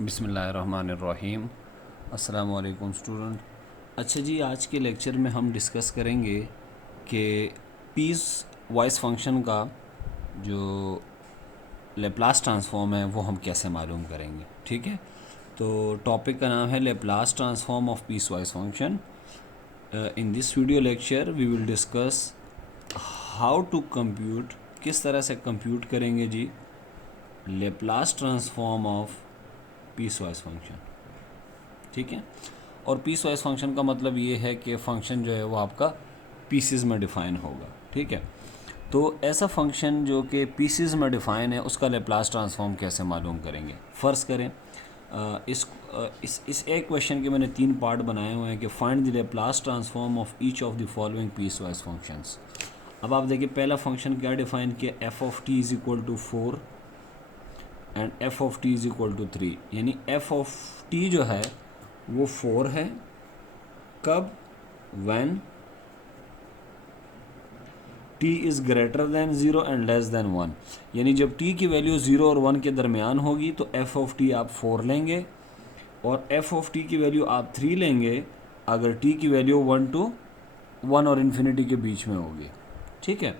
बिस्मिल्लाहिर्रहमानिर्रहीम। अस्सलाम वालेकुम स्टूडेंट। अच्छा जी, आज के लेक्चर में हम डिस्कस करेंगे कि पीस वाइज फंक्शन का जो लेप्लास ट्रांसफॉर्म है वो हम कैसे मालूम करेंगे। ठीक है, तो टॉपिक का नाम है Laplace transform of piecewise function. In this video lecture we will discuss how to compute, किस तरह से कंप्यूट करेंगे जी Laplace transform of piecewise function. ठीक है, और पीस वाइज फंक्शन का मतलब ये है कि फ़ंक्शन जो है वो आपका पीसेस में डिफ़ाइन होगा। ठीक है, तो ऐसा फंक्शन जो कि पीसेस में डिफ़ाइन है उसका लेप्लास ट्रांसफॉर्म कैसे मालूम करेंगे। फ़र्ज़ करें इस एक क्वेश्चन के मैंने 3 पार्ट बनाए हुए हैं कि find the Laplace transform of each of the following piece wise functions. अब आप देखिए पहला फंक्शन क्या डिफ़ाइन किया, F of T is equal to 4 and F of T is equal to 3, यानी एफ ऑफ टी जो है वो 4 है। कब? When t is greater than 0 and less than 1, यानी जब t की वैल्यू 0 और 1 के दरमियान होगी तो f ऑफ t आप 4 लेंगे और f ऑफ t की वैल्यू आप 3 लेंगे अगर t की वैल्यू 1 और इन्फिनिटी के बीच में होगी। ठीक है,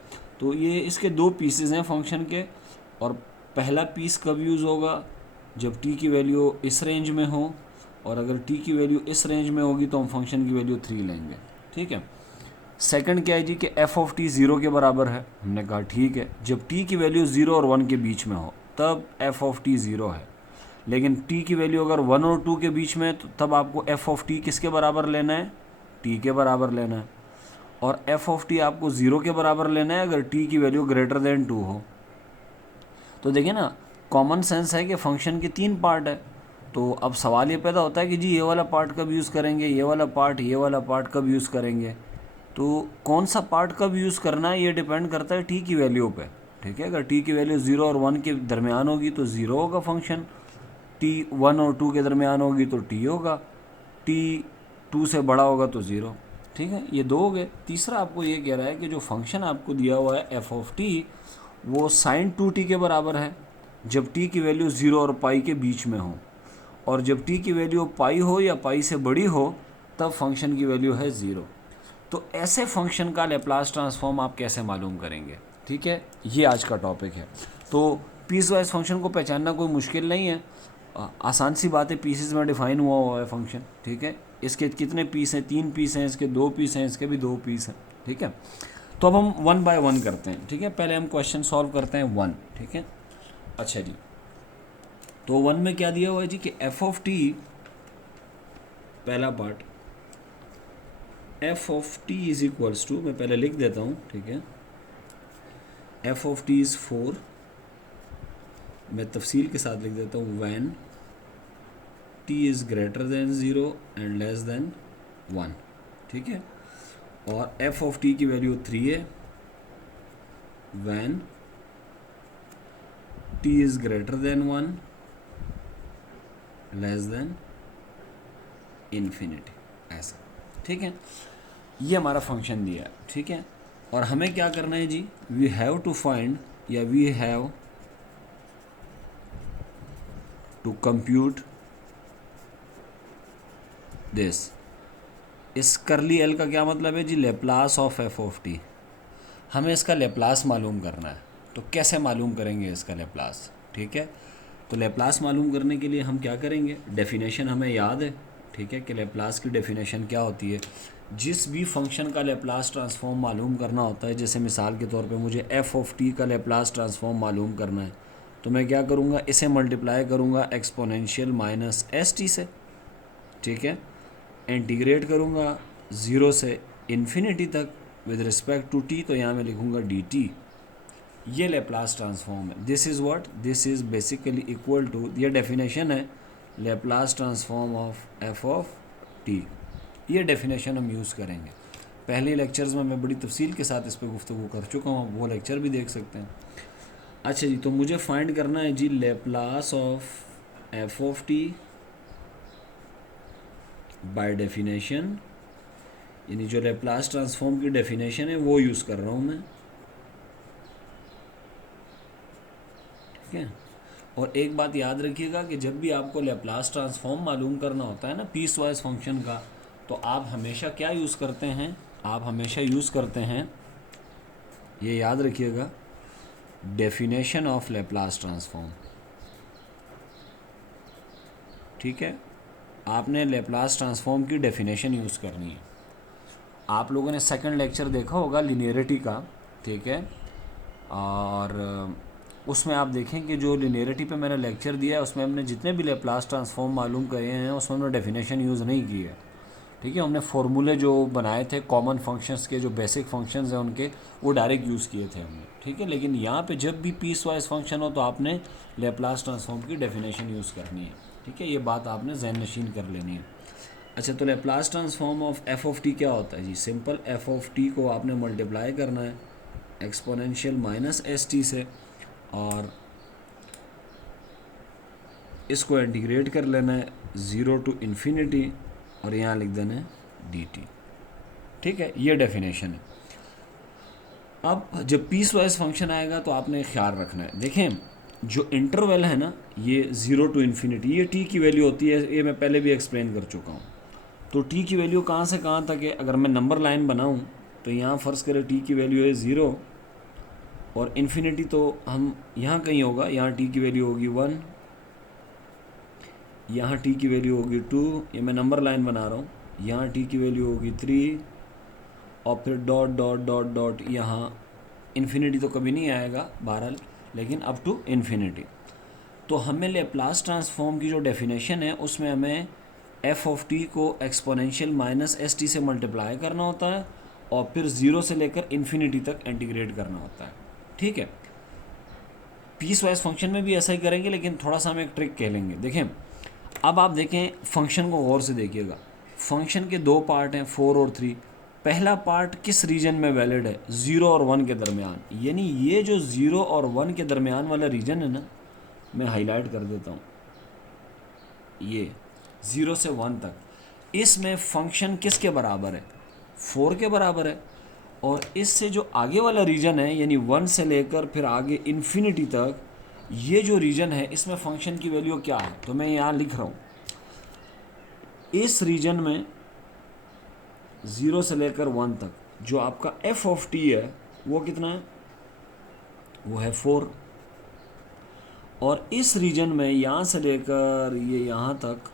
तो ये इसके 2 पीसेस हैं फंक्शन के, और पहला पीस कब यूज़ होगा, जब t की वैल्यू इस रेंज में हो, और अगर t की वैल्यू इस रेंज में होगी तो हम फंक्शन की वैल्यू 3 लेंगे। ठीक है, सेकंड क्या है जी कि f ऑफ टी 0 के बराबर है। हमने कहा ठीक है, जब t की वैल्यू 0 और 1 के बीच में हो तब f ऑफ टी 0 है, लेकिन t की वैल्यू अगर 1 और 2 के बीच में है तो तब आपको f ऑफ टी किसके बराबर लेना है, t के बराबर लेना है, और f ऑफ टी आपको 0 के बराबर लेना है अगर t की वैल्यू ग्रेटर देन 2 हो। तो देखिए ना, कॉमन सेंस है कि फंक्शन के 3 पार्ट है। तो अब सवाल ये पैदा होता है कि जी ये वाला पार्ट कब यूज़ करेंगे, ये वाला पार्ट कब यूज़ करेंगे। तो कौन सा पार्ट कब यूज़ करना है ये डिपेंड करता है टी की वैल्यू पे। ठीक है, अगर टी की वैल्यू 0 और 1 के दरमियान होगी तो 0 होगा फंक्शन, टी 1 और 2 के दरमियान होगी तो टी होगा, टी 2 से बड़ा होगा तो 0। ठीक है, ये 2 हो गए। तीसरा आपको ये कह रहा है कि जो फंक्शन आपको दिया हुआ है एफ ऑफ टी वो साइन 2t के बराबर है जब t की वैल्यू 0 और पाई के बीच में हो, और जब t की वैल्यू पाई हो या पाई से बड़ी हो तब फंक्शन की वैल्यू है 0। तो ऐसे फंक्शन का लेप्लास ट्रांसफॉर्म आप कैसे मालूम करेंगे। ठीक है, ये आज का टॉपिक है। तो पीस वाइज फंक्शन को पहचानना कोई मुश्किल नहीं है, आसान सी बात है, पीसेस में डिफाइन हुआ है फंक्शन। ठीक है, इसके कितने पीस हैं, 3 पीस हैं, इसके 2 पीस हैं, इसके भी 2 पीस हैं। ठीक है, तो अब हम 1 बाय 1 करते हैं। ठीक है, पहले हम क्वेश्चन सॉल्व करते हैं 1। ठीक है, अच्छा जी, तो 1 में क्या दिया हुआ है जी कि एफ ऑफ टी, पहला part F of T is equals to, मैं पहले लिख देता हूँ। ठीक है, एफ ऑफ टी इज़ 4, मैं तफसील के साथ लिख देता हूँ, when T is greater than 0 and less than 1। ठीक है, और एफ ऑफ टी की वैल्यू 3 है when T is greater than 1 less than infinity, ऐसा। ठीक है, ये हमारा फंक्शन दिया है। ठीक है, और हमें क्या करना है जी, वी हैव टू फाइंड या we have to compute this. इस करली एल का क्या मतलब है जी, Laplace of F of T. हमें इसका लेप्लास मालूम करना है, तो कैसे मालूम करेंगे इसका लेप्लास। ठीक है, तो लेप्लास मालूम करने के लिए हम क्या करेंगे, डेफिनेशन हमें याद है। ठीक है, कि लेप्लास की डेफिनेशन क्या होती है, जिस भी फंक्शन का लेप्लास ट्रांसफॉर्म मालूम करना होता है, जैसे मिसाल के तौर पे मुझे एफ ऑफ टी का लेप्लास ट्रांसफॉर्म मालूम करना है, तो मैं क्या करूँगा, इसे मल्टीप्लाई करूँगा एक्सपोनेंशियल माइनस एस टी से। ठीक है, इंटीग्रेट करूँगा 0 से इन्फिनिटी तक विद रिस्पेक्ट टू टी, तो यहाँ मैं लिखूँगा डी टी। ये लेप्लास ट्रांसफॉर्म है। This is what, this is basically equal to, ये डेफिनेशन है Laplace transform of F of T. ये डेफिनेशन हम यूज़ करेंगे। पहले लेक्चर्स में मैं बड़ी तफसील के साथ इस पर गुफ्तगू कर चुका हूँ, वो लेक्चर भी देख सकते हैं। अच्छा जी, तो मुझे फाइंड करना है जी Laplace of F of T by definition, यानी जो लेप्लास ट्रांसफॉर्म की डेफिनेशन है वो यूज़ कर रहा हूँ मैं। ठीक है, और एक बात याद रखिएगा कि जब भी आपको लैप्लास ट्रांसफॉर्म मालूम करना होता है ना पीस वाइज फंक्शन का, तो आप हमेशा क्या यूज़ करते हैं, आप हमेशा यूज़ करते हैं, ये याद रखिएगा, डेफिनेशन ऑफ लैप्लास ट्रांसफॉर्म। ठीक है, आपने लैप्लास ट्रांसफॉर्म की डेफिनेशन यूज़ करनी है। आप लोगों ने सेकंड लेक्चर देखा होगा लिनियरिटी का, ठीक है, और उसमें आप देखें कि जो लिनियरिटी पे मैंने लेक्चर दिया है उसमें हमने जितने भी लैप्लास ट्रांसफॉर्म मालूम करे हैं उसमें हमने डेफिनेशन यूज़ नहीं की है। ठीक है, हमने फार्मूले जो बनाए थे कॉमन फंक्शंस के, जो बेसिक फंक्शंस हैं उनके, वो डायरेक्ट यूज़ किए थे हमने। ठीक है, लेकिन यहाँ पे जब भी पीस वाइज फंक्शन हो तो आपने लैप्लास ट्रांसफॉर्म की डेफिनेशन यूज़ करनी है। ठीक है, ये बात आपने ज़हन नशीन कर लेनी है। अच्छा, तो Laplace transform of F of T क्या होता है जी? सिंपल, एफ ऑफ टी को आपने मल्टीप्लाई करना है एक्सपोनेंशियल माइनस एस टी से, और इसको इंटीग्रेट कर लेना है 0 टू इन्फिनिटी, और यहाँ लिख देना है डी टी। ठीक है, ये डेफिनेशन है। अब जब पीस वाइज फंक्शन आएगा तो आपने ख्याल रखना है, देखें जो इंटरवल है ना, ये 0 टू इन्फिनिटी, ये टी की वैल्यू होती है, ये मैं पहले भी एक्सप्लेन कर चुका हूँ। तो टी की वैल्यू कहाँ से कहाँ तक है? अगर मैं नंबर लाइन बनाऊँ तो यहाँ फ़र्ज़ करें टी की वैल्यू है 0, और इन्फिनिटी तो हम यहाँ कहीं होगा, यहाँ टी की वैल्यू होगी 1, यहाँ टी की वैल्यू होगी 2, ये मैं नंबर लाइन बना रहा हूँ, यहाँ टी की वैल्यू होगी 3, और फिर डॉट डॉट डॉट डॉट, यहाँ इन्फिनिटी तो कभी नहीं आएगा बहरहाल, लेकिन अप टू इन्फिनिटी। तो हमें लैप्लास ट्रांसफॉर्म की जो डेफिनेशन है उसमें हमें एफ ऑफ टी को एक्सपोनेंशियल माइनस एस टी से मल्टीप्लाई करना होता है, और फिर 0 से लेकर इन्फिनिटी तक इंटीग्रेट करना होता है। ठीक है, पीस वाइज फंक्शन में भी ऐसा ही करेंगे, लेकिन थोड़ा सा हम एक ट्रिक कह लेंगे। देखें, अब आप देखें फंक्शन को गौर से देखिएगा, फंक्शन के दो पार्ट हैं 4 और 3। पहला पार्ट किस रीजन में वैलिड है? 0 और 1 के दरमियान, यानी ये जो 0 और 1 के दरमियान वाला रीजन है ना, मैं हाईलाइट कर देता हूँ, ये 0 से 1 तक, इसमें फंक्शन किसके बराबर है? 4 के बराबर है। और इससे जो आगे वाला रीजन है, यानी 1 से लेकर फिर आगे इन्फिनिटी तक, ये जो रीजन है इसमें फंक्शन की वैल्यू क्या है? तो मैं यहाँ लिख रहा हूँ, इस रीजन में 0 से लेकर 1 तक जो आपका एफ ऑफ टी है वो कितना है? वो है 4। और इस रीजन में यहाँ से लेकर ये यहाँ तक,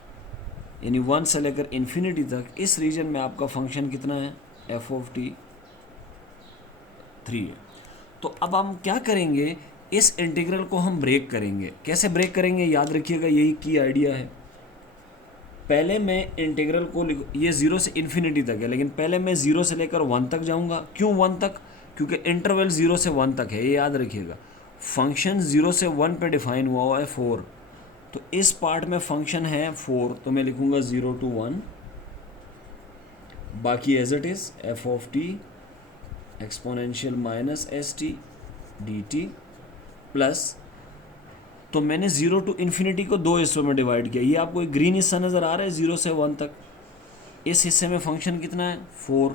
यानी 1 से लेकर इन्फिनिटी तक, इस रीजन में आपका फंक्शन कितना है? एफ ऑफ टी 3 है। तो अब हम क्या करेंगे, इस इंटीग्रल को हम ब्रेक करेंगे। कैसे ब्रेक करेंगे? याद रखिएगा, यही की आइडिया है। पहले मैं इंटीग्रल को ये 0 से इन्फिनिटी तक है, लेकिन पहले मैं 0 से लेकर 1 तक जाऊंगा। क्यों 1 तक? क्योंकि इंटरवल 0 से 1 तक है, ये याद रखिएगा। फंक्शन 0 से 1 पे डिफाइन हुआ है 4, तो इस पार्ट में फंक्शन है 4, तो मैं लिखूंगा 0 टू 1, बाकी as it is F of T exponential minus S T D T plus, तो मैंने 0 टू इन्फिनिटी को 2 हिस्सों में डिवाइड किया। ये आपको एक ग्रीन हिस्सा नज़र आ रहा है 0 से 1 तक, इस हिस्से में फंक्शन कितना है? 4।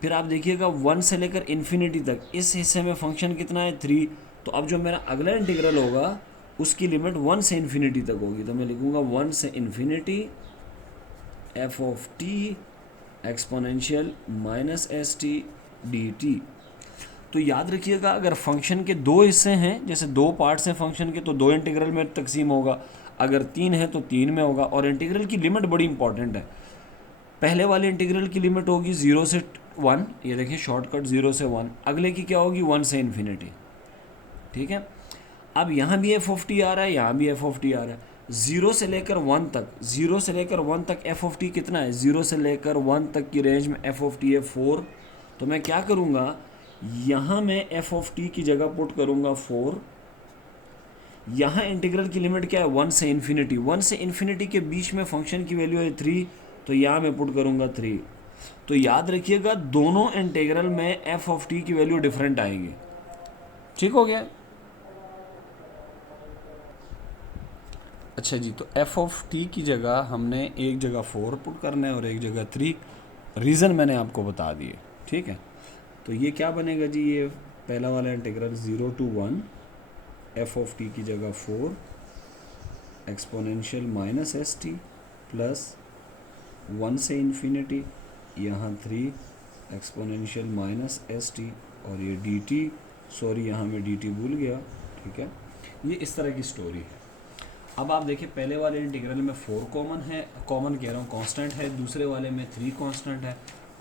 फिर आप देखिएगा 1 से लेकर इन्फिनिटी तक, इस हिस्से में फंक्शन कितना है? 3। तो अब जो मेरा अगला इंटीग्रल होगा उसकी लिमिट 1 से इन्फिनिटी तक होगी, तो मैं लिखूँगा 1 से infinity F of T exponential minus S T D T. तो याद रखिएगा, अगर फंक्शन के 2 हिस्से हैं, जैसे 2 पार्ट्स हैं फंक्शन के, तो 2 इंटीग्रल में तकसीम होगा। अगर 3 है तो 3 में होगा। और इंटीग्रल की लिमिट बड़ी इंपॉर्टेंट है। पहले वाले इंटीग्रल की लिमिट होगी 0 से 1, ये देखिए शॉर्टकट 0 से 1। अगले की क्या होगी? 1 से इन्फिनिटी। ठीक है, अब यहाँ भी एफ ऑफ टी आ रहा है, यहाँ भी एफ ऑफ टी आ रहा है। 0 से लेकर 1 तक, 0 से लेकर 1 तक एफ ऑफ टी कितना है? 0 से लेकर 1 तक की रेंज में एफ ऑफ टी है 4। तो मैं क्या करूँगा, यहाँ मैं एफ ऑफ टी की जगह पुट करूँगा 4। यहाँ इंटीग्रल की लिमिट क्या है? 1 से इन्फिनिटी। 1 से इन्फिनिटी के बीच में फंक्शन की वैल्यू है 3, तो यहाँ मैं पुट करूँगा 3। तो याद रखिएगा, दोनों इंटीग्रल में एफ ऑफ टी की वैल्यू डिफरेंट आएगी। ठीक हो गया? अच्छा जी, तो एफ ऑफ टी की जगह हमने एक जगह 4 पुट करना है और एक जगह 3। रीज़न मैंने आपको बता दिए। ठीक है, तो ये क्या बनेगा जी? ये पहला वाला integral 0 to 1 F of T की जगह 4 exponential minus S T plus 1 से इन्फिनिटी, यहाँ 3 एक्सपोनेंशियल माइनस एस टी, और ये डी टी, सॉरी यहाँ मैं डी टी भूल गया, ठीक है। ये इस तरह की स्टोरी है। अब आप देखिए पहले वाले इंटीग्रल में 4 कॉमन है, कॉमन कह रहा हूँ कांस्टेंट है, दूसरे वाले में 3 कांस्टेंट है।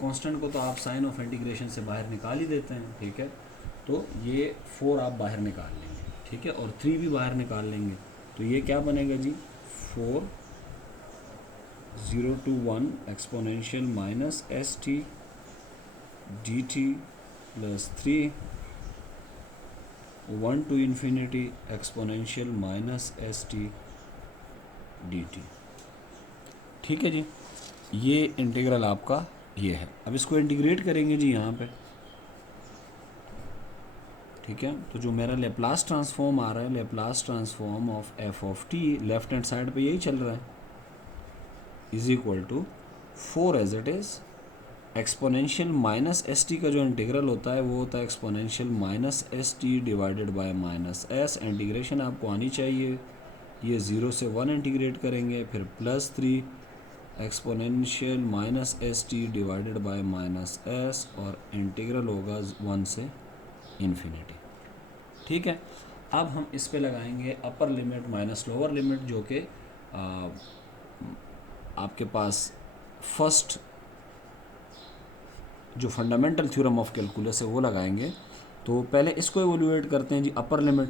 कांस्टेंट को तो आप साइन ऑफ इंटीग्रेशन से बाहर निकाल ही देते हैं, ठीक है। तो ये 4 आप बाहर निकाल लेंगे, ठीक है, और 3 भी बाहर निकाल लेंगे, तो ये क्या बनेगा जी, 4 0 to 1 exponential minus S T D T plus 3 1 to infinity exponential minus S T D T, ठीक है जी। ये इंटीग्रल आपका ये है। अब इसको इंटीग्रेट करेंगे जी यहाँ पे, ठीक है। तो जो मेरा लेप्लास ट्रांसफॉर्म आ रहा है, Laplace transform of F of T, left hand side पे यही चल रहा है, is equal to 4 as it is exponential minus S T का जो इंटीग्रल होता है वो होता है exponential minus S T divided by minus S. Integration आपको आनी चाहिए, ये 0 से 1 इंटीग्रेट करेंगे, फिर plus 3 exponential minus S T divided by minus S, और इंटीग्रल होगा 1 से इन्फिनिटी, ठीक है। अब हम इस पे लगाएंगे upper limit minus lower limit, जो कि आपके पास फर्स्ट जो फंडामेंटल थ्योरम ऑफ कैलकुलस है वो लगाएंगे। तो पहले इसको एवोल्यूएट करते हैं जी। अपर लिमिट,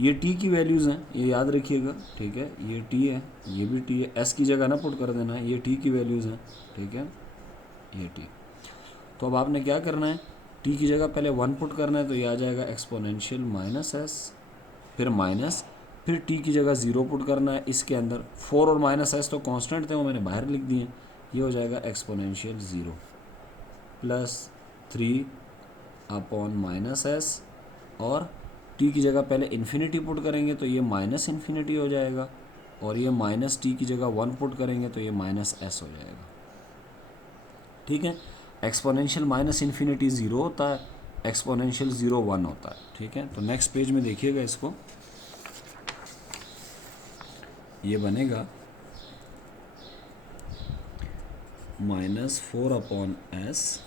ये टी की वैल्यूज़ हैं, ये याद रखिएगा, ठीक है, ये टी है, ये भी टी है, एस की जगह ना पुट कर देना, ये टी की वैल्यूज़ हैं, ठीक है, ये टी। तो अब आपने क्या करना है, टी की जगह पहले 1 पुट करना है, तो ये आ जाएगा एक्सपोनेंशियल माइनस एस, फिर माइनस, फिर टी की जगह 0 पुट करना है, इसके अंदर 4 और माइनस एस तो कांस्टेंट थे, वो मैंने बाहर लिख दिए, ये हो जाएगा exponential 0 plus 3 upon minus S, और टी की जगह पहले इन्फिनिटी पुट करेंगे तो ये माइनस इन्फिनिटी हो जाएगा, और ये माइनस टी की जगह 1 पुट करेंगे तो ये माइनस एस हो जाएगा, ठीक है। एक्सपोनेंशियल माइनस इन्फिनिटी 0 होता है, एक्सपोनेंशियल 0 1 होता है, ठीक है। तो नेक्स्ट पेज में देखिएगा इसको, ये बनेगा -4 upon S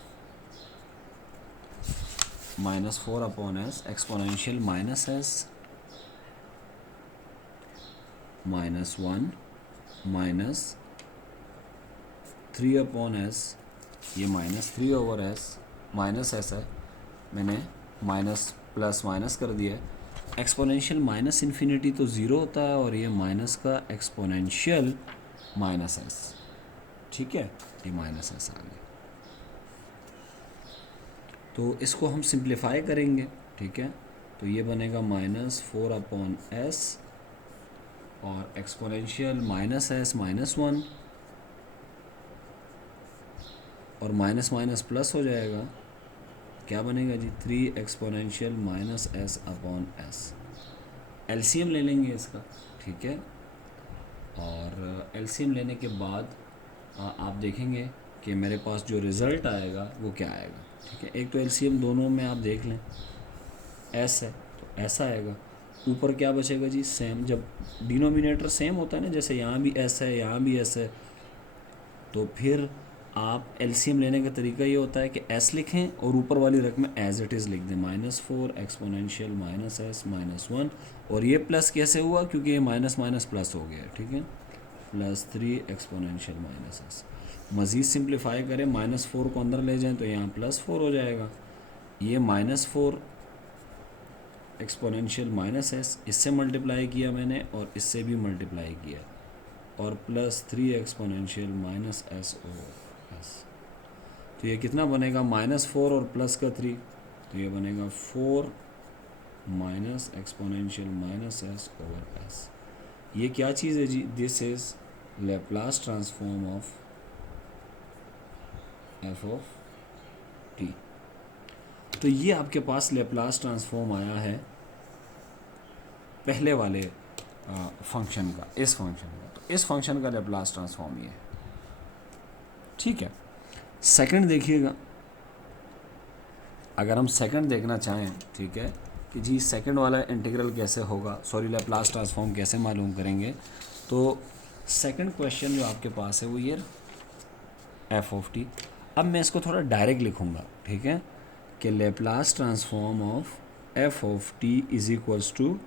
exponential minus S -1 minus 3 upon S, ये -3 ओवर एस, माइनस एस है, मैंने माइनस प्लस माइनस कर दिया है। एक्सपोनेंशियल माइनस इन्फिनिटी तो 0 होता है, और ये माइनस का एक्सपोनेंशियल माइनस एस, ठीक है, ये माइनस एस आ गया। तो इसको हम सिंप्लीफाई करेंगे, ठीक है। तो ये बनेगा -4 अपॉन एस और एक्सपोनेंशियल माइनस एस -1, और माइनस माइनस प्लस हो जाएगा, क्या बनेगा जी, 3 exponential minus S upon S. LCM ले लेंगे इसका, ठीक है, और एलसीएम लेने के बाद आप देखेंगे कि मेरे पास जो रिज़ल्ट आएगा वो क्या आएगा, ठीक है। एक तो एलसीएम दोनों में आप देख लें, एस है तो ऐसा आएगा, ऊपर क्या बचेगा जी, सेम। जब डिनोमिनेटर सेम होता है ना, जैसे यहाँ भी एस है, यहाँ भी एस है, तो फिर आप एलसीएम लेने का तरीका ये होता है कि एस लिखें और ऊपर वाली रकम एज इट इज़ लिख दें, -4 एक्सपोनेंशियल माइनस एस -1, और ये प्लस कैसे हुआ, क्योंकि ये माइनस माइनस प्लस हो गया, ठीक है, +3 एक्सपोनेंशियल माइनस एस। मज़ीद सिंप्लीफाई करें, -4 को अंदर ले जाएं तो यहाँ +4 हो जाएगा, ये -4 एक्सपोनेंशियल माइनस एस, इससे मल्टीप्लाई किया मैंने और इससे भी मल्टीप्लाई किया, और +3 exponential minus S over S. तो ये कितना बनेगा, -4 और प्लस का 3, तो ये बनेगा 4 minus exponential minus S over S. ये क्या चीज़ है जी, this is Laplace transform of F of T. तो ये आपके पास लैप्लास ट्रांसफॉर्म आया है पहले वाले फंक्शन का, इस फंक्शन का। तो इस फंक्शन का लैप्लास ट्रांसफॉर्म ये है, ठीक है। सेकंड देखिएगा, अगर हम सेकंड देखना चाहें, ठीक है, कि जी सेकंड वाला इंटीग्रल कैसे होगा, सॉरी लैप्लास ट्रांसफॉर्म कैसे मालूम करेंगे। तो सेकंड क्वेश्चन जो आपके पास है वो ये एफ ऑफ टी। अब मैं इसको थोड़ा डायरेक्ट लिखूँगा, ठीक है, कि Laplace transform of F of T is equals to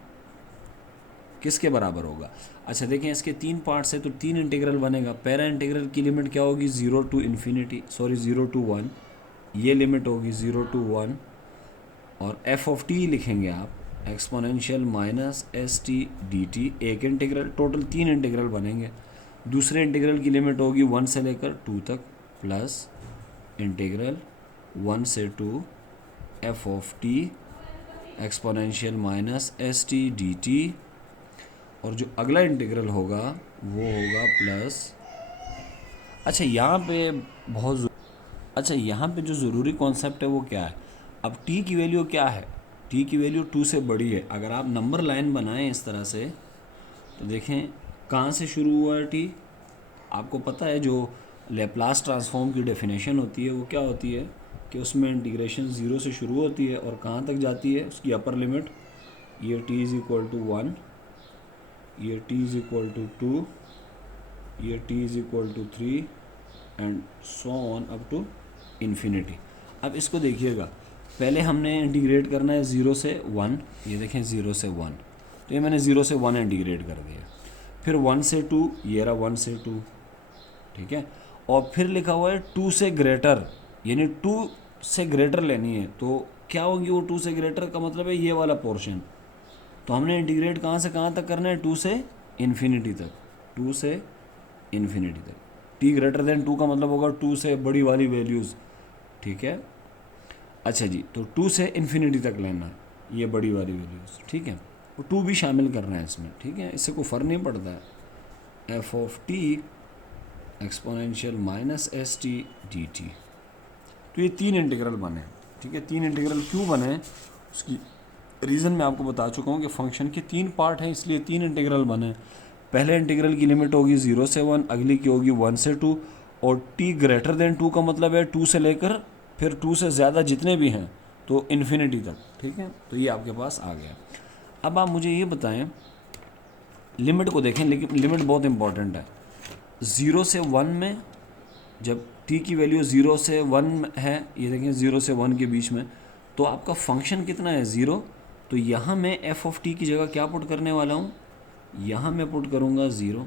किसके बराबर होगा। अच्छा देखें, इसके तीन पार्ट्स है तो तीन इंटीग्रल बनेगा। पहला इंटीग्रल की लिमिट क्या होगी, 0 टू इन्फिनिटी, सॉरी 0 टू 1, ये लिमिट होगी 0 टू 1, और एफ ऑफ टी लिखेंगे आप exponential minus S T D T, एक इंटीग्रल, टोटल तीन इंटीग्रल बनेंगे। दूसरे इंटीग्रल की लिमिट होगी 1 से लेकर 2 तक, प्लस इंटीग्रल 1 से 2 F of T exponential minus S T D T, और जो अगला इंटीग्रल होगा वो होगा प्लस। अच्छा यहाँ पे यहाँ पे जो ज़रूरी कॉन्सेप्ट है वो क्या है, अब t की वैल्यू क्या है, t की वैल्यू 2 से बड़ी है। अगर आप नंबर लाइन बनाएं इस तरह से तो देखें कहाँ से शुरू हुआ है t, आपको पता है जो लैप्लास ट्रांसफॉर्म की डेफिनेशन होती है वो क्या होती है कि उसमें इंटीग्रेशन 0 से शुरू होती है और कहाँ तक जाती है, उसकी अपर लिमिट ये t इज़ इक्वल टू 1, ये t इज़ इक्वल टू 2, ये t is equal to 3 and so on up to infinity. अब इसको देखिएगा, पहले हमने इंटीग्रेट करना है 0 से 1, ये देखें 0 से 1, तो ये मैंने 0 से 1 इंटीग्रेट कर दिया। फिर 1 से 2, ये रहा 1 से 2, ठीक है, और फिर लिखा हुआ है 2 से ग्रेटर, यानी 2 से ग्रेटर लेनी है। तो क्या होगी वो 2 से ग्रेटर का मतलब है ये वाला पोर्शन। तो हमने इंटीग्रेट कहाँ से कहाँ तक करना है, 2 से इन्फिनिटी तक, 2 से इन्फिनिटी तक। t ग्रेटर देन 2 का मतलब होगा 2 से बड़ी वाली वैल्यूज़, ठीक है। अच्छा जी, तो 2 से इन्फिनिटी तक लेना है ये बड़ी वाली वैल्यूज़, ठीक है, तो 2 भी शामिल करना है इसमें, ठीक है, इससे कोई फ़र्क नहीं पड़ता है। F of T exponential minus S T D T, तो ये तीन इंटीग्रल बने, ठीक है। तीन इंटीग्रल क्यों बने उसकी रीज़न मैं आपको बता चुका हूँ कि फंक्शन के तीन पार्ट हैं इसलिए तीन इंटीग्रल बने। पहले इंटीग्रल की लिमिट होगी 0 से 1, अगली की होगी 1 से 2, और t ग्रेटर देन 2 का मतलब है 2 से लेकर फिर 2 से ज़्यादा जितने भी हैं तो इन्फिनिटी तक, ठीक है। तो ये आपके पास आ गया। अब आप मुझे ये बताएं, लिमिट को देखें, लेकिन लिमिट बहुत इंपॉर्टेंट है। 0 से 1 में जब t की वैल्यू 0 से 1 है, ये देखें 0 से 1 के बीच में, तो आपका फंक्शन कितना है 0, तो यहाँ मैं एफ ऑफ टी की जगह क्या पुट करने वाला हूँ, यहाँ मैं पुट करूँगा 0,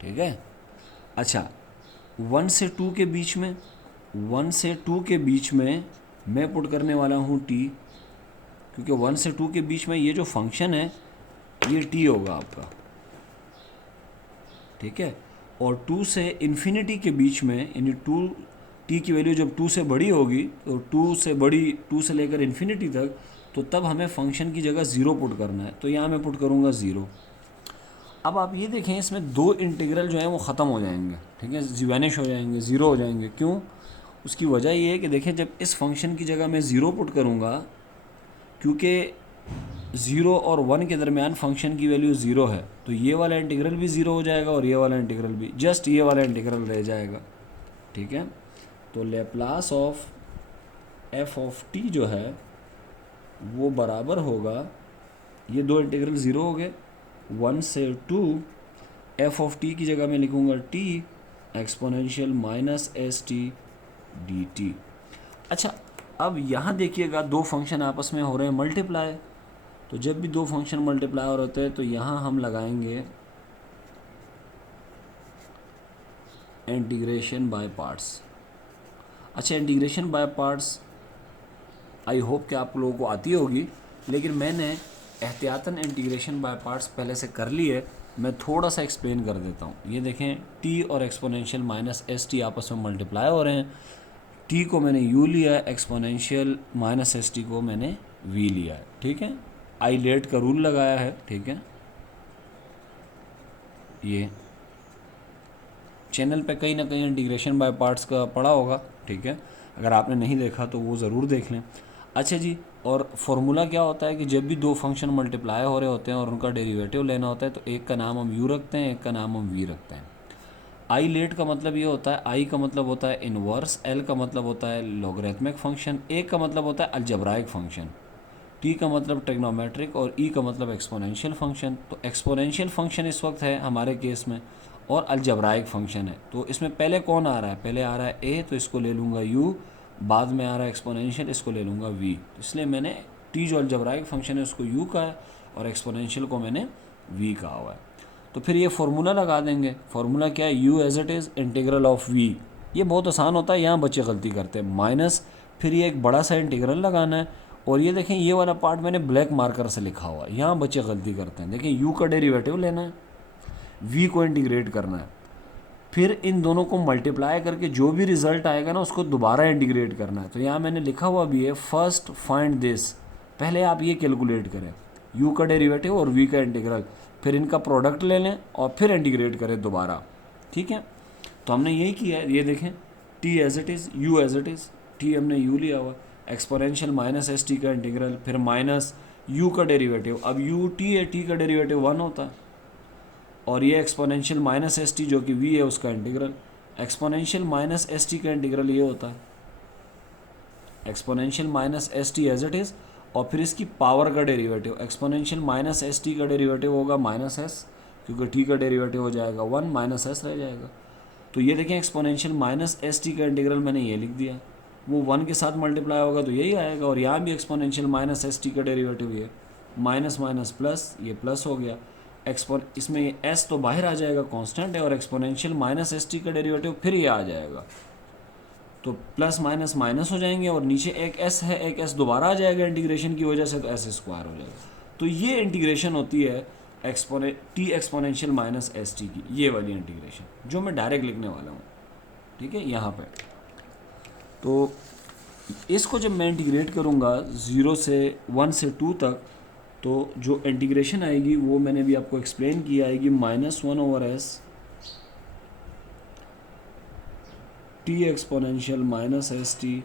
ठीक है। अच्छा 1 से 2 के बीच में, 1 से 2 के बीच में मैं पुट करने वाला हूँ t, क्योंकि 1 से 2 के बीच में ये जो फंक्शन है ये t होगा आपका, ठीक है। और 2 से इन्फिनिटी के बीच में, यानी 2 t की वैल्यू जब 2 से बड़ी होगी तो 2 से लेकर इन्फिनिटी तक, तो तब हमें फंक्शन की जगह 0 पुट करना है, तो यहाँ मैं पुट करूँगा 0। अब आप ये देखें इसमें दो इंटीग्रल जो हैं वो ख़त्म हो जाएंगे, ठीक है, वैनिश हो जाएंगे, 0 हो जाएंगे। क्यों, उसकी वजह ये है कि देखें जब इस फंक्शन की जगह मैं 0 पुट करूँगा, क्योंकि 0 और 1 के दरमियान फंक्शन की वैल्यू 0 है, तो ये वाला इंटीग्रल भी 0 हो जाएगा और ये वाला इंटीग्रल भी, जस्ट ये वाला इंटीग्रल रह जाएगा, ठीक है। तो Laplace of F of T जो है वो बराबर होगा, ये दो इंटीग्रल 0 हो गए, 1 से 2, एफ ऑफ टी की जगह मैं लिखूँगा t exponential minus S T D T. अच्छा अब यहाँ देखिएगा दो फंक्शन आपस में हो रहे हैं मल्टीप्लाई, तो जब भी दो फंक्शन मल्टीप्लाई हो रहे होते हैं तो यहाँ हम लगाएंगे इंटीग्रेशन बाय पार्ट्स। अच्छा integration by parts I hope कि आप लोगों को आती होगी, लेकिन मैंने एहतियातन इंटीग्रेशन बाय पार्ट्स पहले से कर ली है, मैं थोड़ा सा एक्सप्लेन कर देता हूँ। ये देखें t और एक्सपोनेंशियल माइनस एस टी आपस में मल्टीप्लाई हो रहे हैं, t को मैंने u लिया है, एक्सपोनेंशियल माइनस एस टी को मैंने v लिया है, ठीक है। आइलेट का रूल लगाया है, ठीक है। ये चैनल पे कहीं ना कहीं इंटीग्रेशन बाय पार्ट्स का पढ़ा होगा, ठीक है, अगर आपने नहीं देखा तो वो ज़रूर देख लें। अच्छा जी, और फार्मूला क्या होता है कि जब भी दो फंक्शन मल्टीप्लाई हो रहे होते हैं और उनका डेरिवेटिव लेना होता है तो एक का नाम हम u रखते हैं, एक का नाम हम v रखते हैं। आई लेट का मतलब ये होता है, आई का मतलब होता है इनवर्स, एल का मतलब होता है लॉगरिथमिक फंक्शन, ए का मतलब होता है अलजेब्राइक फंक्शन। टी का मतलब ट्रिग्नोमेट्रिक और ई का मतलब एक्सपोनेंशियल फंक्शन। तो एक्सपोनेंशियल फंक्शन इस वक्त है हमारे केस में और अलजब्राइक फंक्शन है। तो इसमें पहले कौन आ रहा है, पहले आ रहा है ए, तो इसको ले लूँगा यू, बाद में आ रहा है एक्सपोनेंशियल, इसको ले लूँगा वी। तो इसलिए मैंने टी जो अलजब्राइक फंक्शन है उसको यू का है और एक्सपोनेंशियल को मैंने वी कहा हुआ है। तो फिर ये फार्मूला लगा देंगे। फार्मूला क्या है, U as it is integral of V. ये बहुत आसान होता है, यहाँ बच्चे गलती करते हैं, माइनस फिर ये एक बड़ा सा इंटीग्रल लगाना है। और ये देखें ये वाला पार्ट मैंने ब्लैक मार्कर से लिखा हुआ है, यहाँ बच्चे गलती करते हैं। देखें यू का डेरिवेटिव लेना है, वी को इंटीग्रेट करना है, फिर इन दोनों को मल्टीप्लाई करके जो भी रिजल्ट आएगा ना उसको दोबारा इंटीग्रेट करना है। तो यहाँ मैंने लिखा हुआ भी है फर्स्ट फाइंड दिस, पहले आप ये कैलकुलेट करें u का डेरिवेटिव और v का इंटीग्रल, फिर इनका प्रोडक्ट ले लें और फिर इंटीग्रेट करें दोबारा। ठीक है, तो हमने यही किया है। ये देखें t as it is, u as it is, t हमने u लिया हुआ, एक्सपोनेंशियल माइनस एस टी का इंटीग्रल, फिर माइनस u का डेरिवेटिव। अब u t है, t का डेरिवेटिव 1 होता है, और ये एक्सपोनेंशियल माइनस एस टी जो कि v है उसका integral. Exponential minus S T का इंटीग्रल ये होता है, exponential minus S T as it is, और फिर इसकी पावर का derivative. Exponential minus S T का डेरिवेटिव होगा माइनस एस, क्योंकि टी का डेरिवेटिव हो जाएगा 1, माइनस एस रह जाएगा। तो ये देखें एक्सपोनेंशियल माइनस एस टी का इंटीग्रल मैंने ये लिख दिया, वो 1 के साथ मल्टीप्लाई होगा तो यही आएगा। और यहाँ भी एक्सपोनेंशियल माइनस एस टी का डेरिवेटिव ये माइनस माइनस प्लस, ये प्लस हो गया। इसमें ये एस तो बाहर आ जाएगा, कांस्टेंट है, और एक्सपोनेंशियल माइनस एस टी का डेरिवेटिव फिर ये आ जाएगा, तो प्लस माइनस माइनस हो जाएंगे, और नीचे एक एस है, एक एस दोबारा आ जाएगा इंटीग्रेशन की वजह से, तो एस स्क्वायर हो जाएगा। तो ये इंटीग्रेशन होती है T exponential minus S T की, ये वाली इंटीग्रेशन जो मैं डायरेक्ट लिखने वाला हूँ। ठीक है, यहाँ पे तो इसको जब मैं इंटीग्रेट करूँगा 0 से 1 से 2 तक, तो जो इंटीग्रेशन आएगी वो मैंने भी आपको एक्सप्लेन किया, आएगी -1/s T exponential minus S T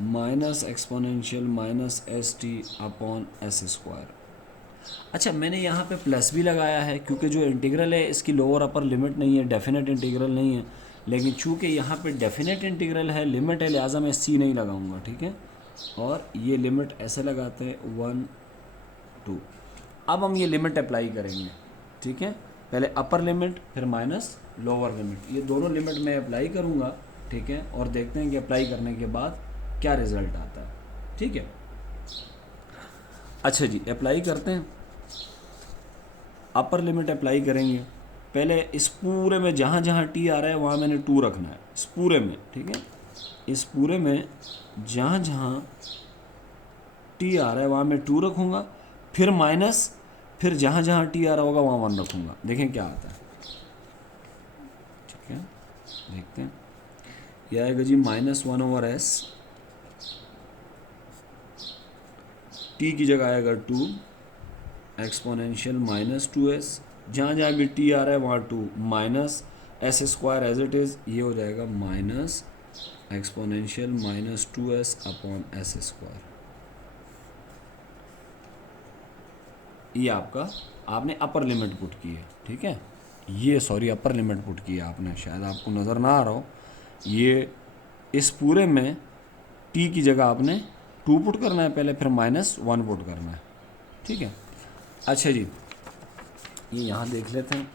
minus exponential minus S T upon S square. अच्छा, मैंने यहाँ पे प्लस भी लगाया है क्योंकि जो इंटीग्रल है इसकी लोअर अपर लिमिट नहीं है, डेफिनेट इंटीग्रल नहीं है, लेकिन चूँकि यहाँ पे डेफिनेट इंटीग्रल है, लिमिट है, लिहाजा मैं सी नहीं लगाऊंगा। ठीक है, और ये लिमिट ऐसे लगाते हैं 1 2। अब हम ये लिमिट अप्लाई करेंगे। ठीक है, पहले अपर लिमिट फिर माइनस लोअर लिमिट, ये दोनों लिमिट मैं अप्लाई करूँगा। ठीक है, और देखते हैं कि अप्लाई करने के बाद क्या रिज़ल्ट आता है। ठीक है, अच्छा जी, अप्लाई करते हैं। अपर लिमिट अप्लाई करेंगे, पहले इस पूरे में जहाँ जहाँ टी आ रहा है वहाँ मैंने 2 रखना है, इस पूरे में। ठीक है, इस पूरे में जहाँ जहाँ टी आ रहा है वहाँ मैं 2 रखूँगा, फिर माइनस, फिर जहाँ जहाँ टी आ रहा होगा वहाँ 1 रखूँगा। देखें क्या आता है। ठीक है, देखते हैं, यह आएगा जी -1/s, टी की जगह आएगा 2 एक्सपोनेंशियल -2s, जहाँ जहाँ भी टी आ रहा है वहाँ 2 minus S square as it is, ये हो जाएगा minus exponential -2s upon S square. ये आपका, आपने अपर लिमिट पुट की है। ठीक है, ये सॉरी अपर लिमिट पुट की है आपने, शायद आपको नज़र ना आ रहा हो। ये इस पूरे में टी की जगह आपने 2 पुट करना है पहले, फिर -1 पुट करना है। ठीक है, अच्छा जी, ये यहाँ देख लेते हैं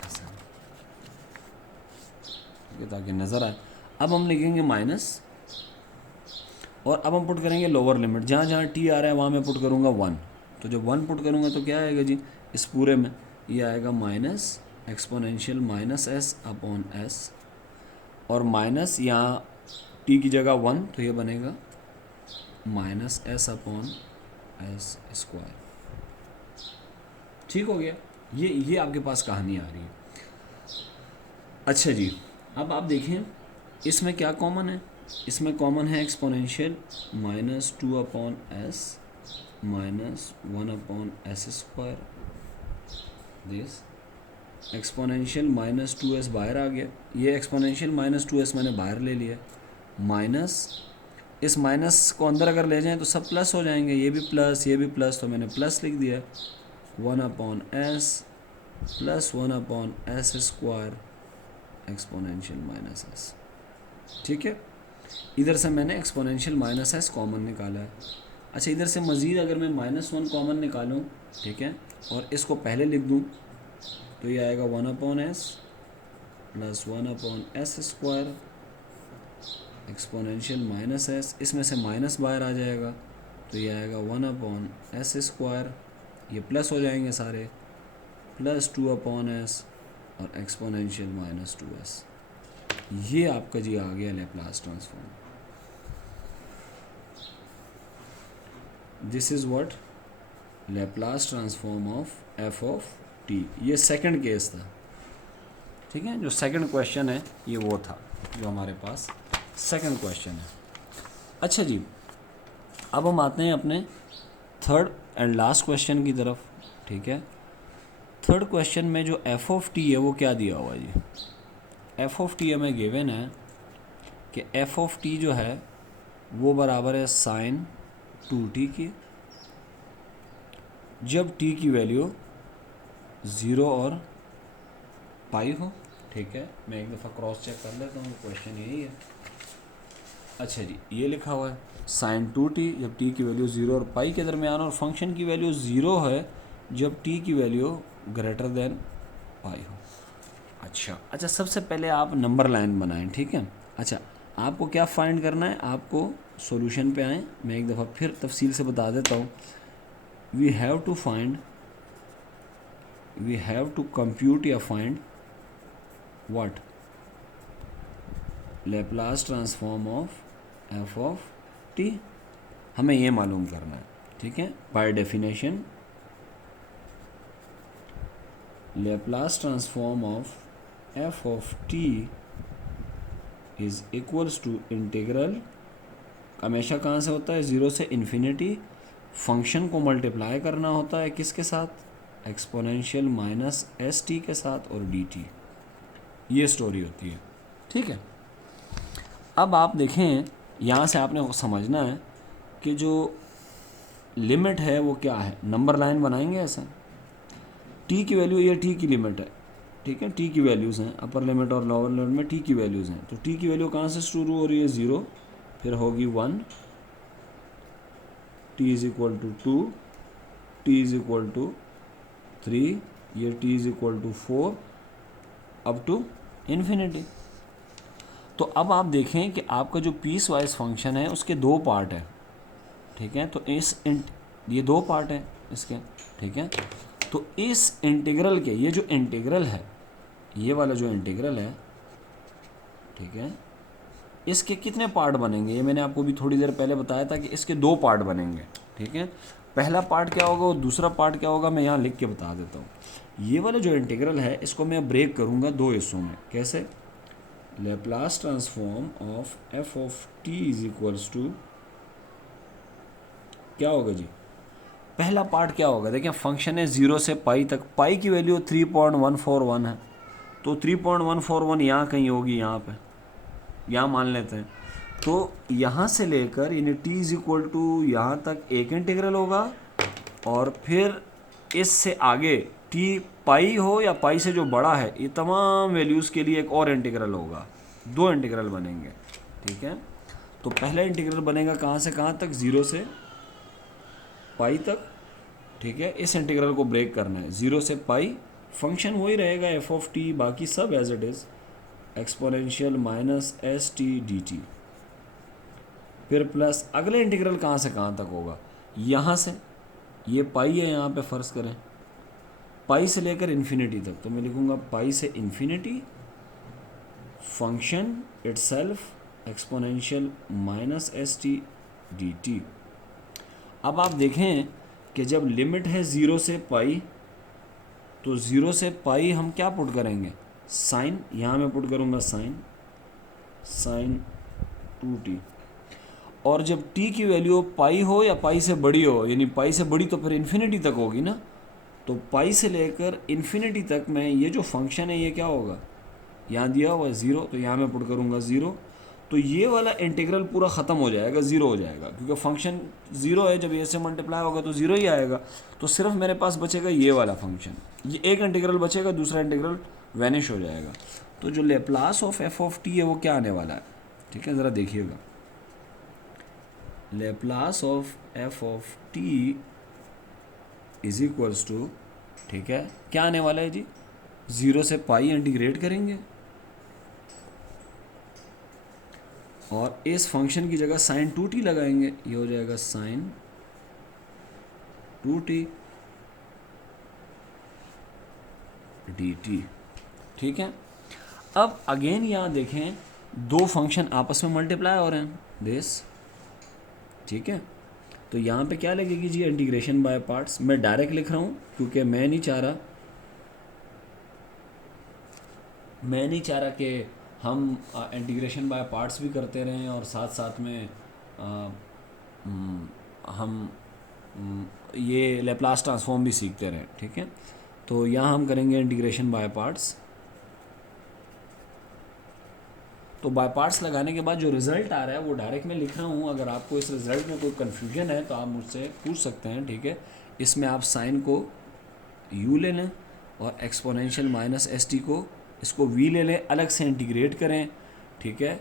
ऐसा, ताकि नज़र आए। अब हम लिखेंगे माइनस, और अब हम पुट करेंगे लोअर लिमिट, जहाँ जहाँ टी आ रहा है वहाँ मैं पुट करूँगा 1। तो जब 1 पुट करूँगा तो क्या आएगा जी, इस पूरे में ये आएगा minus exponential minus S upon S, और माइनस यहाँ टी की जगह 1, तो ये बनेगा minus S upon S square. ठीक हो गया, ये आपके पास कहानी आ रही है। अच्छा जी, अब आप देखें इसमें क्या कॉमन है, इसमें कॉमन है exponential -2/s -1/s square, this exponential -2s बाहर आ गया, ये एक्सपोनेंशियल -2s मैंने बाहर ले लिया, माइनस, इस माइनस को अंदर अगर ले जाएं तो सब प्लस हो जाएंगे, ये भी प्लस, ये भी प्लस, तो मैंने प्लस लिख दिया, 1/s plus 1/s square exponential -s। ठीक है, इधर से मैंने एक्सपोनेंशियल -s कॉमन निकाला है, अच्छा, इधर से मज़ीद अगर मैं -1 कॉमन निकालूं, ठीक है, और इसको पहले लिख दूं तो ये आएगा 1/s plus 1/s square exponential -s, इसमें से माइनस बाहर आ जाएगा तो ये आएगा 1/s स्क्वायर, ये प्लस हो जाएंगे सारे, प्लस 2/s और एक्सपोनेंशियल -2s। ये आपका जी आ गया Laplace transform. This is what Laplace transform of F of T. ये सेकंड केस था, ठीक है, जो सेकंड क्वेश्चन है ये वो था जो हमारे पास सेकंड क्वेश्चन है। अच्छा जी, अब हम आते हैं अपने थर्ड एंड लास्ट क्वेश्चन की तरफ, ठीक है। थर्ड क्वेश्चन में जो एफ ऑफ टी है वो क्या दिया हुआ है जी। एफ ऑफ टी हमें गिवन है कि एफ ऑफ टी जो है वो बराबर है साइन 2t की, जब t की वैल्यू 0 और पाई हो, ठीक है। मैं एक दफ़ा क्रॉस चेक कर लेता हूँ, क्वेश्चन यही है। अच्छा जी, ये लिखा हुआ है साइन 2t जब t की वैल्यू 0 और पाई के दरमियान, और फंक्शन की वैल्यू 0 है जब t की वैल्यू ग्रेटर देन पाई हो। अच्छा, सबसे पहले आप नंबर लाइन बनाएं, ठीक है। अच्छा, आपको क्या फाइंड करना है, आपको सॉल्यूशन पे आएँ, मैं एक दफ़ा फिर तफसील से बता देता हूँ। वी हैव टू कंप्यूट या find what Laplace transform of F of T, हमें ये मालूम करना है, ठीक है। By definition Laplace transform of F of T is equals to integral, हमेशा कहाँ से होता है, 0 से इन्फिनिटी, फंक्शन को मल्टीप्लाई करना होता है किसके साथ, एक्सपोनेंशियल -st के साथ और dt। ये स्टोरी होती है, ठीक है। अब आप देखें, यहाँ से आपने समझना है कि जो लिमिट है वो क्या है। नंबर लाइन बनाएंगे ऐसा, t की वैल्यू, ये t की लिमिट है, ठीक है, t की वैल्यूज़ हैं, अपर लिमिट और लोअर लिमिट में t की वैल्यूज़ हैं। तो t की वैल्यू कहाँ से शुरू हो रही है, 0, फिर होगी 1, t is equal to 2, t is equal to 3, ये t is equal to 4 up to infinity. तो अब आप देखें कि आपका जो पीस वाइज फंक्शन है उसके दो पार्ट है, ठीक है। तो ये दो पार्ट है इसके, ठीक है। तो इस इंटीग्रल के, ये जो इंटीग्रल है, ये वाला जो इंटीग्रल है, ठीक है, इसके कितने पार्ट बनेंगे, ये मैंने आपको भी थोड़ी देर पहले बताया था कि इसके दो पार्ट बनेंगे, ठीक है। पहला पार्ट क्या होगा और दूसरा पार्ट क्या होगा, मैं यहाँ लिख के बता देता हूँ। ये वाला जो इंटीग्रल है इसको मैं ब्रेक करूँगा दो हिस्सों में। कैसे, Laplace transform of F of T is equals to, क्या होगा जी, पहला पार्ट क्या होगा, देखिए फंक्शन है 0 से पाई तक, पाई की वैल्यू 3.141 है, तो 3.141 यहाँ कहीं होगी, यहाँ पे, यहाँ मान लेते हैं। तो यहाँ से लेकर यानी t इज इक्वल टू यहाँ तक एक इंटीग्रल होगा, और फिर इससे आगे t पाई हो या पाई से जो बड़ा है, ये तमाम वैल्यूज़ के लिए एक और इंटीग्रल होगा, दो इंटीग्रल बनेंगे, ठीक है। तो पहला इंटीग्रल बनेगा कहाँ से कहाँ तक, 0 से पाई तक, ठीक है। इस इंटीग्रल को ब्रेक करना है, 0 से पाई, फंक्शन वही रहेगा एफ ऑफ टी, बाकी सब as it is, exponential -st dt, फिर प्लस अगले इंटीग्रल कहाँ से कहाँ तक होगा, यहाँ से, ये पाई है यहाँ पे फ़र्ज़ करें, पाई से लेकर इन्फिनिटी तक, तो मैं लिखूँगा पाई से infinity, function itself exponential -st dt। अब आप देखें कि जब लिमिट है 0 से पाई, तो 0 से पाई हम क्या पुट करेंगे, साइन, यहाँ मैं पुट करूँगा साइन 2t, और जब t की वैल्यू पाई हो या पाई से बड़ी हो, यानी पाई से बड़ी तो फिर इन्फिनिटी तक होगी ना, तो पाई से लेकर इन्फिनिटी तक में ये जो फंक्शन है ये क्या होगा, यहाँ दिया हुआ है 0, तो यहाँ मैं पुट करूँगा 0, तो ये वाला इंटीग्रल पूरा ख़त्म हो जाएगा, 0 हो जाएगा, क्योंकि फंक्शन 0 है, जब ये से मल्टीप्लाई होगा तो 0 ही आएगा। तो सिर्फ मेरे पास बचेगा ये वाला फंक्शन, ये एक इंटीग्रल बचेगा, दूसरा इंटीग्रल वैनिश हो जाएगा। तो जो Laplace of F of T है वो क्या आने वाला है, ठीक है, ज़रा देखिएगा। Laplace of F of T is equals to, ठीक है, क्या आने वाला है जी, 0 से पाई इंटीग्रेट करेंगे और इस फंक्शन की जगह साइन 2t लगाएंगे, ये हो जाएगा साइन 2t dt, ठीक है। अब अगेन यहाँ देखें दो फंक्शन आपस में मल्टीप्लाई हो रहे हैं दिस, ठीक है। तो यहाँ पे क्या लगेगी जी, इंटीग्रेशन बाय पार्ट्स। मैं डायरेक्ट लिख रहा हूँ क्योंकि मैं नहीं चाह रहा कि हम इंटीग्रेशन बाय पार्ट्स भी करते रहें और साथ साथ में हम ये लेप्लास ट्रांसफॉर्म भी सीखते रहें, ठीक है। तो यहाँ हम करेंगे इंटीग्रेशन बाय पार्ट्स। तो बाय पार्ट्स लगाने के बाद जो रिज़ल्ट आ रहा है वो डायरेक्ट मैं लिख रहा हूँ। अगर आपको इस रिज़ल्ट में कोई कन्फ्यूजन है तो आप मुझसे पूछ सकते हैं, ठीक है। इसमें आप साइन को u ले लें और एक्सपोनेंशियल माइनस एस टी को, इसको v ले लें, अलग से इंटीग्रेट करें, ठीक है।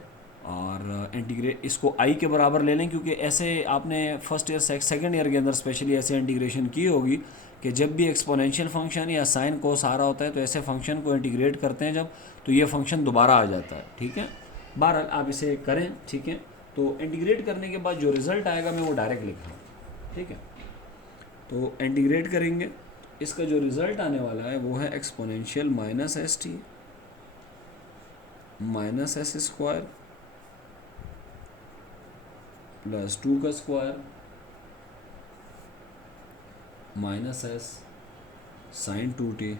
और इंटीग्रेट इसको i के बराबर ले लें, क्योंकि ऐसे आपने फर्स्ट ईयर सेकंड ईयर के अंदर स्पेशली ऐसे इंटीग्रेशन की होगी कि जब भी एक्सपोनेंशियल फंक्शन या साइन कोस आ रहा होता है तो ऐसे फंक्शन को इंटीग्रेट करते हैं जब, तो ये फंक्शन दोबारा आ जाता है, ठीक है। बहरहाल आप इसे करें, ठीक है। तो इंटीग्रेट करने के बाद जो रिज़ल्ट आएगा मैं वो डायरेक्ट लिख रहा हूँ, ठीक है। तो इंटीग्रेट करेंगे, इसका जो रिज़ल्ट आने वाला है वो है exponential minus S T minus S square plus 2 का square minus S sine 2t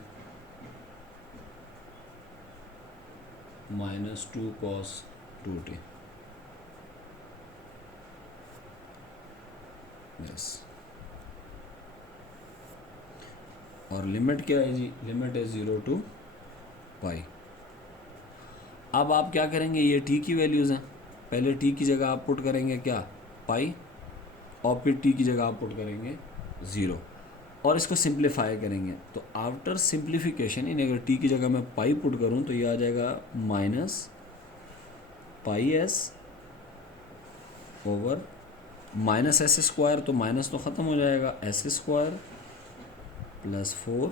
minus 2 cos 2t। Yes, और लिमिट क्या है जी, लिमिट है 0 to पाई। अब आप क्या करेंगे, ये t की वैल्यूज़ हैं, पहले t की जगह आप पुट करेंगे क्या, पाई, और फिर t की जगह आप पुट करेंगे 0 और इसको सिंप्लीफाई करेंगे। तो आफ्टर सिंप्लीफिकेशन इन, अगर t की जगह मैं पाई पुट करूँ तो ये आ जाएगा minus pi S over minus S square, तो माइनस तो ख़त्म हो जाएगा, एस स्क्वायर प्लस 4,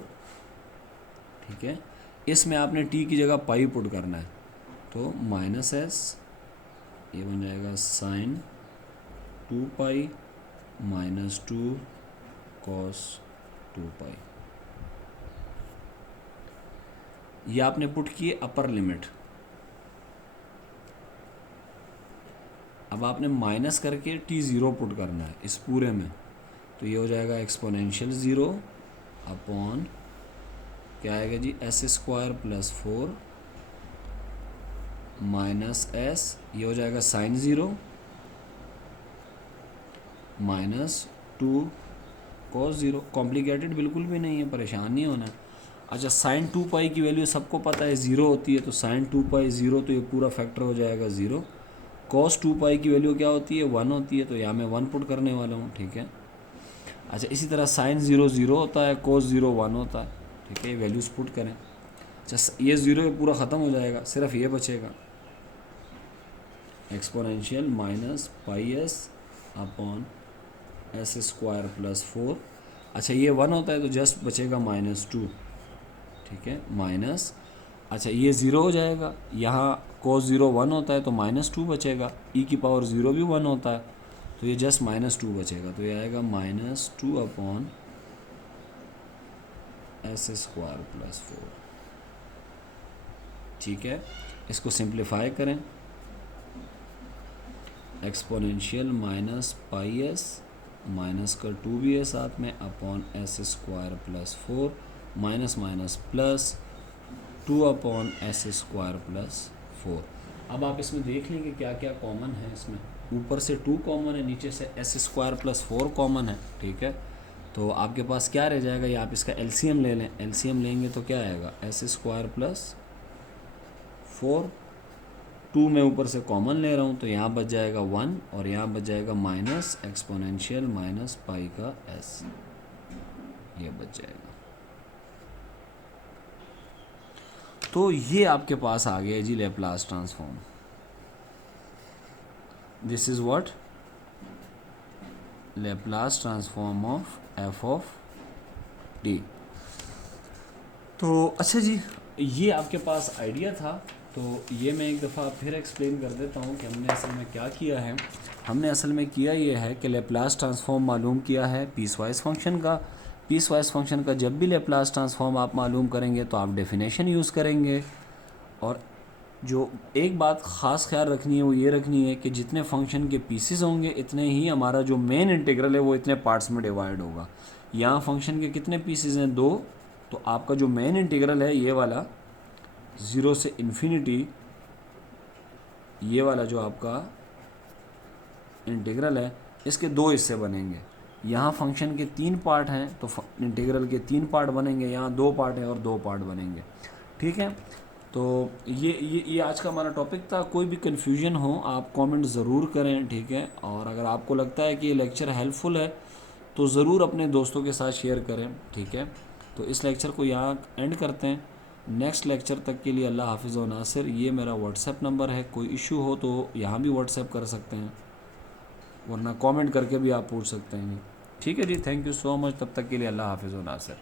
ठीक है। इसमें आपने t की जगह पाई पुट करना है, तो माइनस एस, ये बन जाएगा साइन 2 पाई माइनस 2 कॉस 2 पाई। ये आपने पुट किए अपर लिमिट। अब आपने माइनस करके t0 पुट करना है इस पूरे में, तो ये हो जाएगा एक्सपोनेंशियल 0 अपॉन क्या आएगा जी, S square plus 4 minus S, ये हो जाएगा साइन 0 माइनस 2 कॉस 0। कॉम्प्लिकेटेड बिल्कुल भी नहीं है, परेशान नहीं होना। अच्छा, साइन 2 पाई की वैल्यू सबको पता है 0 होती है, तो साइन 2 पाई 0, तो ये पूरा फैक्टर हो जाएगा 0। कॉस 2 पाई की वैल्यू क्या होती है, 1 होती है, तो यहाँ मैं 1 पुट करने वाला हूँ, ठीक है। अच्छा, इसी तरह साइन 0 0 होता है, कॉस 0 1 होता है, ठीक है। ये वैल्यूज़ पुट करें। अच्छा, ये 0 ये पूरा ख़त्म हो जाएगा, सिर्फ ये बचेगा exponential minus pi S upon S square plus 4। अच्छा, ये 1 होता है तो जस्ट बचेगा माइनस 2, ठीक है, माइनस। अच्छा, ये 0 हो जाएगा, यहाँ cos 0 1 होता है तो माइनस 2 बचेगा, e की पावर 0 भी 1 होता है, तो ये जस्ट माइनस 2 बचेगा, तो ये आएगा minus 2 upon S square plus 4, ठीक है। इसको सिंप्लीफाई करें, exponential minus pi S, minus का 2 भी है साथ में, upon S square plus 4 minus minus plus 2 upon S square plus 4। अब आप इसमें देख लेंगे क्या क्या कॉमन है। इसमें ऊपर से 2 कॉमन है, नीचे से एस स्क्वायर प्लस 4 कॉमन है, ठीक है। तो आपके पास क्या रह जाएगा, या आप इसका एलसीएम ले लें। एलसीएम लेंगे तो क्या आएगा, एस स्क्वायर प्लस 4, 2 मैं ऊपर से कॉमन ले रहा हूँ तो यहाँ बच जाएगा 1 और यहाँ बच जाएगा माइनस एक्सपोनेंशियल माइनस पाई का एस, ये बच जाएगा। तो ये आपके पास आ गया जी Laplace transform. This is what Laplace transform of F of T. तो अच्छा जी, ये आपके पास आइडिया था, तो ये मैं एक दफ़ा फिर एक्सप्लेन कर देता हूँ कि हमने असल में क्या किया है। हमने असल में किया ये है कि लेप्लास ट्रांसफॉर्म मालूम किया है पीसवाइज फंक्शन का। पीसवाइज फंक्शन का जब भी लेप्लास ट्रांसफॉर्म आप मालूम करेंगे तो आप डेफिनेशन यूज़ करेंगे। और जो एक बात ख़ास ख्याल रखनी है वो ये रखनी है कि जितने फंक्शन के पीसेस होंगे इतने ही हमारा जो मेन इंटीग्रल है वो इतने पार्ट्स में डिवाइड होगा। यहाँ फंक्शन के कितने पीसेस हैं, 2, तो आपका जो मेन इंटीग्रल है ये वाला 0 से इन्फिनिटी, ये वाला जो आपका इंटीग्रल है इसके 2 हिस्से बनेंगे। यहाँ फंक्शन के 3 पार्ट हैं तो इंटीग्रल के 3 पार्ट बनेंगे, यहाँ 2 पार्ट हैं और 2 पार्ट बनेंगे। ठीक है, तो ये आज का हमारा टॉपिक था। कोई भी कन्फ्यूजन हो आप कमेंट ज़रूर करें, ठीक है। और अगर आपको लगता है कि ये लेक्चर हेल्पफुल है तो ज़रूर अपने दोस्तों के साथ शेयर करें, ठीक है। तो इस लेक्चर को यहाँ एंड करते हैं। नेक्स्ट लेक्चर तक के लिए अल्लाह हाफिज़ व नासिर। ये मेरा व्हाट्सएप नंबर है, कोई इशू हो तो यहाँ भी व्हाट्सएप कर सकते हैं, वरना कमेंट करके भी आप पूछ सकते हैं। ठीक है जी, थैंक यू सो मच। तब तक के लिए अल्लाह हाफिज़ व नासिर।